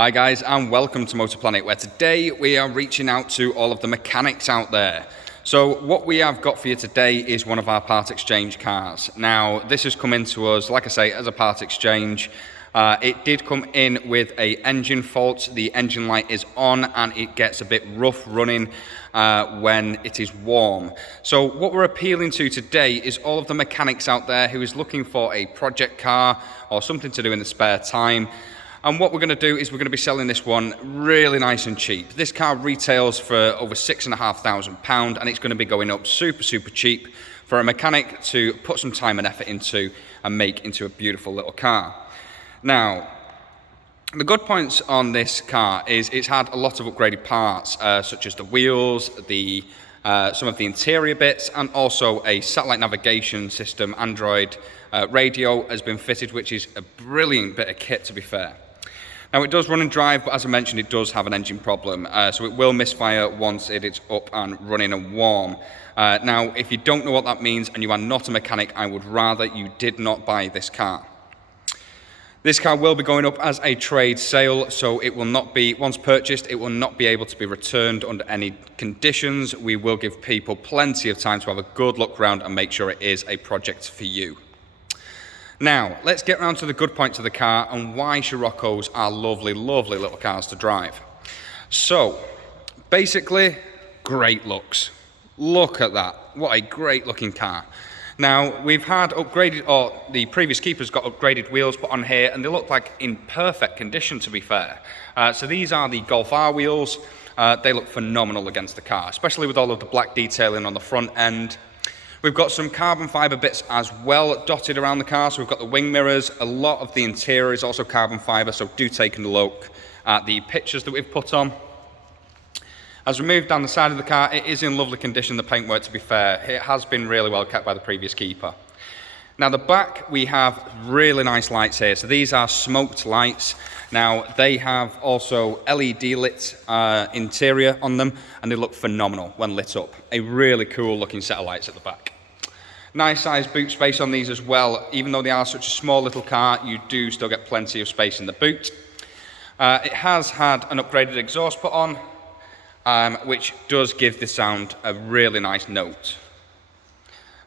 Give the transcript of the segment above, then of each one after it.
Hi guys, and welcome to Motor Planet, where today we are reaching out to all of the mechanics out there. So what we have got for you today is one of our part exchange cars. Now this has come into us, like I say, as a part exchange. It did come in with a engine fault. The engine light is on and it gets a bit rough running when it is warm. So what we're appealing to today is all of the mechanics out there who is looking for a project car or something to do in the spare time. And what we're going to do is we're going to be selling this one really nice and cheap. This car retails for over £6,500 and it's going to be going up super cheap for a mechanic to put some time and effort into and make into a beautiful little car. Now, the good points on this car is it's had a lot of upgraded parts, such as the wheels, some of the interior bits, and also a satellite navigation system. Android radio has been fitted, which is a brilliant bit of kit, to be fair. Now it does run and drive, but as I mentioned, it does have an engine problem, so it will misfire once it is up and running and warm. Now, if you don't know what that means and you are not a mechanic, I would rather you did not buy this car. This car will be going up as a trade sale, so it will not be, once purchased, it will not be able to be returned under any conditions. We will give people plenty of time to have a good look around and make sure it is a project for you. Now, let's get round to the good points of the car and why Siroccos are lovely little cars to drive. So, basically, great looks. Look at that. What a great looking car. Now, we've had upgraded, or the previous keeper's got upgraded wheels put on here, and they look like in perfect condition, to be fair. So these are the Golf R wheels. They look phenomenal against the car, especially with all of the black detailing on the front end. We've got some carbon fibre bits as well dotted around the car. So we've got the wing mirrors. A lot of the interior is also carbon fibre, so do take a look at the pictures that we've put on. As we move down the side of the car, it is in lovely condition, the paintwork, to be fair. It has been really well kept by the previous keeper. Now the back, we have really nice lights here. So these are smoked lights. Now they have also LED lit interior on them, and they look phenomenal when lit up. A really cool looking set of lights at the back. Nice sized boot space on these as well. Even though they are such a small little car, you do still get plenty of space in the boot. It has had an upgraded exhaust put on, which does give the sound a really nice note.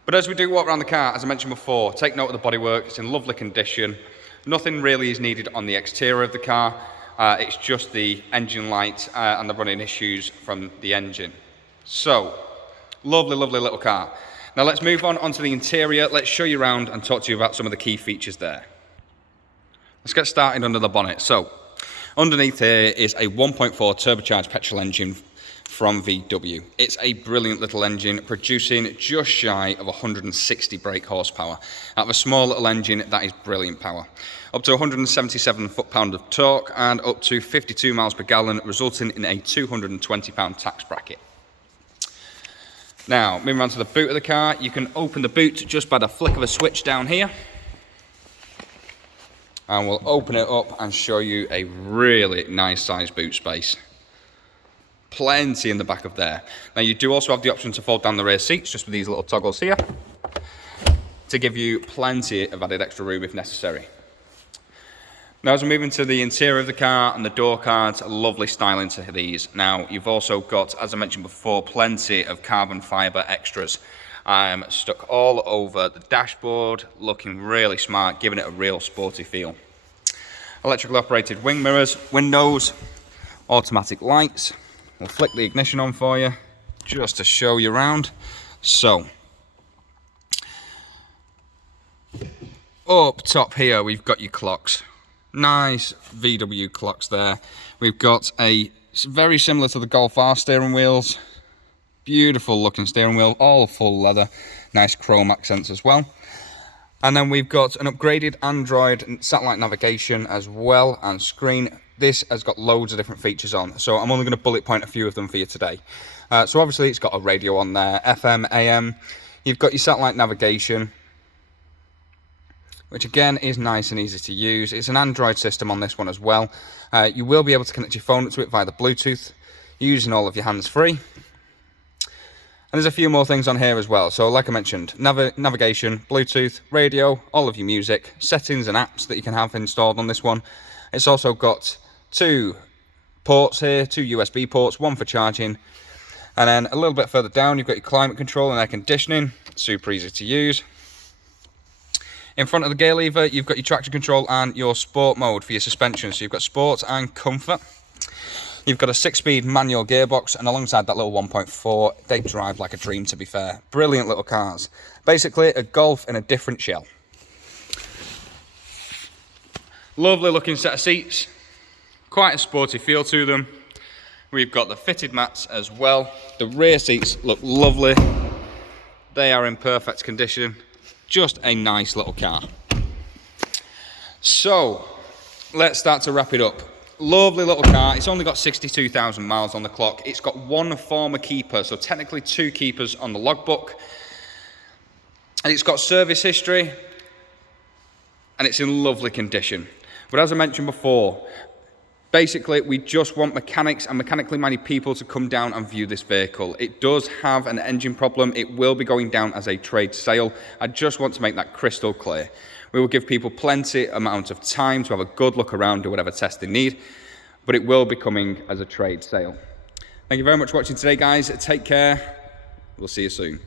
But as we do walk around the car, as I mentioned before, take note of the bodywork. It's in lovely condition. Nothing really is needed on the exterior of the car. It's just the engine light and the running issues from the engine. So, lovely little car. Now let's move on onto the interior. Let's show you around and talk to you about some of the key features there. Let's get started under the bonnet. So, underneath here is a 1.4 turbocharged petrol engine from VW. It's a brilliant little engine, producing just shy of 160 brake horsepower. Out of a small little engine, that is brilliant power. Up to 177 foot-pound of torque and up to 52 miles per gallon, resulting in a 220 pound tax bracket. Now, moving on to the boot of the car, you can open the boot just by the flick of a switch down here. And we'll open it up and show you a really nice sized boot space. Plenty in the back of there. Now you do also have the option to fold down the rear seats just with these little toggles here to give you plenty of added extra room if necessary. Now as we move into the interior of the car and the door cards, lovely styling to these. Now you've also got, as I mentioned before, plenty of carbon fibre extras stuck all over the dashboard, looking really smart, giving it a real sporty feel. Electrically operated wing mirrors, windows, automatic lights. We'll flick the ignition on for you, just to show you around. So, up top here, we've got your clocks. Nice VW clocks there. We've got a very similar to the Golf R steering wheels. Beautiful looking steering wheel, all full leather. Nice chrome accents as well. And then we've got an upgraded Android satellite navigation as well, and screen. This has got loads of different features on, so I'm only going to bullet point a few of them for you today. So obviously it's got a radio on there, FM, AM. You've got your satellite navigation, which again is nice and easy to use. It's an Android system on this one as well. You will be able to connect your phone to it via the Bluetooth, using all of your hands-free. And there's a few more things on here as well. So like I mentioned, navigation, Bluetooth, radio, all of your music, settings and apps that you can have installed on this one. It's also got 2 ports here, 2 USB ports, 1 for charging. And then a little bit further down, you've got your climate control and air conditioning. Super easy to use. In front of the gear lever, you've got your traction control and your sport mode for your suspension. So you've got sport and comfort. You've got a 6-speed manual gearbox, and alongside that little 1.4, they drive like a dream, to be fair. Brilliant little cars. Basically, a Golf in a different shell. Lovely looking set of seats. Quite a sporty feel to them. We've got the fitted mats as well. The rear seats look lovely. They are in perfect condition. Just a nice little car. So, let's start to wrap it up. Lovely little car. It's only got 62,000 miles on the clock. It's got 1 former keeper, so technically 2 keepers on the logbook. And it's got service history, and it's in lovely condition. But as I mentioned before, basically, we just want mechanics and mechanically minded people to come down and view this vehicle. It does have an engine problem. It will be going down as a trade sale. I just want to make that crystal clear. We will give people plenty amount of time to have a good look around, do whatever test they need, but it will be coming as a trade sale. Thank you very much for watching today, guys. Take care. We'll see you soon.